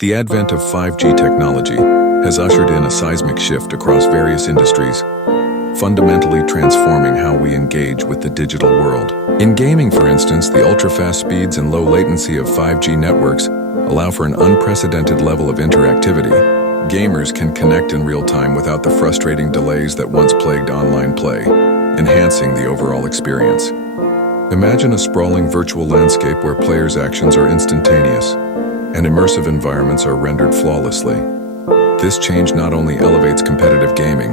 The advent of 5G technology has ushered in a seismic shift across various industries, fundamentally transforming how we engage with the digital world. In gaming, for instance, the ultra-fast speeds and low latency of 5G networks allow for an unprecedented level of interactivity. Gamers can connect in real time without the frustrating delays that once plagued online play, enhancing the overall experience. Imagine a sprawling virtual landscape where players' actions are instantaneous, and immersive environments are rendered flawlessly. This change not only elevates competitive gaming,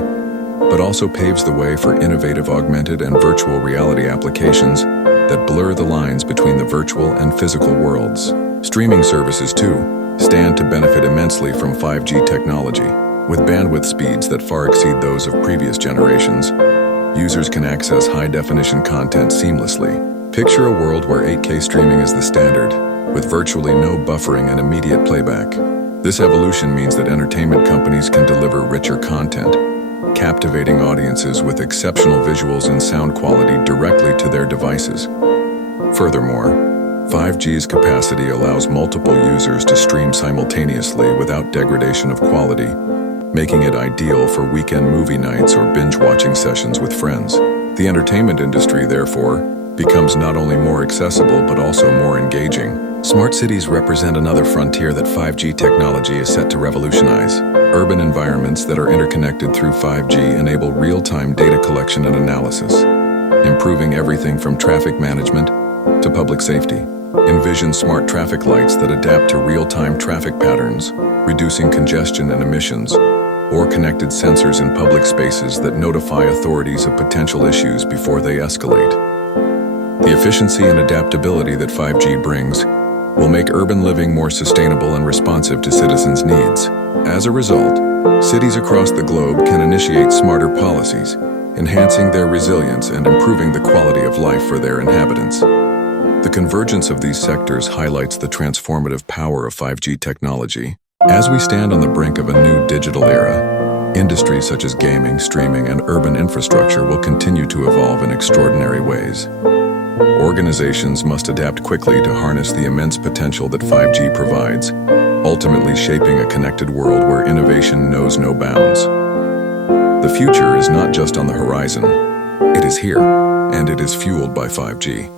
but also paves the way for innovative augmented and virtual reality applications that blur the lines between the virtual and physical worlds. Streaming services, too, stand to benefit immensely from 5G technology. With bandwidth speeds that far exceed those of previous generations, users can access high-definition content seamlessly. Picture a world where 8K streaming is the standard, with virtually no buffering and immediate playback. This evolution means that entertainment companies can deliver richer content, captivating audiences with exceptional visuals and sound quality directly to their devices. Furthermore, 5G's capacity allows multiple users to stream simultaneously without degradation of quality, making it ideal for weekend movie nights or binge-watching sessions with friends. The entertainment industry, therefore, becomes not only more accessible but also more engaging. Smart cities represent another frontier that 5G technology is set to revolutionize. Urban environments that are interconnected through 5G enable real-time data collection and analysis, improving everything from traffic management to public safety. Envision smart traffic lights that adapt to real-time traffic patterns, reducing congestion and emissions, or connected sensors in public spaces that notify authorities of potential issues before they escalate. The efficiency and adaptability that 5G brings will make urban living more sustainable and responsive to citizens' needs. As a result, cities across the globe can initiate smarter policies, enhancing their resilience and improving the quality of life for their inhabitants. The convergence of these sectors highlights the transformative power of 5G technology. As we stand on the brink of a new digital era, industries such as gaming, streaming, and urban infrastructure will continue to evolve in extraordinary ways. Organizations must adapt quickly to harness the immense potential that 5G provides, ultimately shaping a connected world where innovation knows no bounds. The future is not just on the horizon, it is here, and it is fueled by 5G.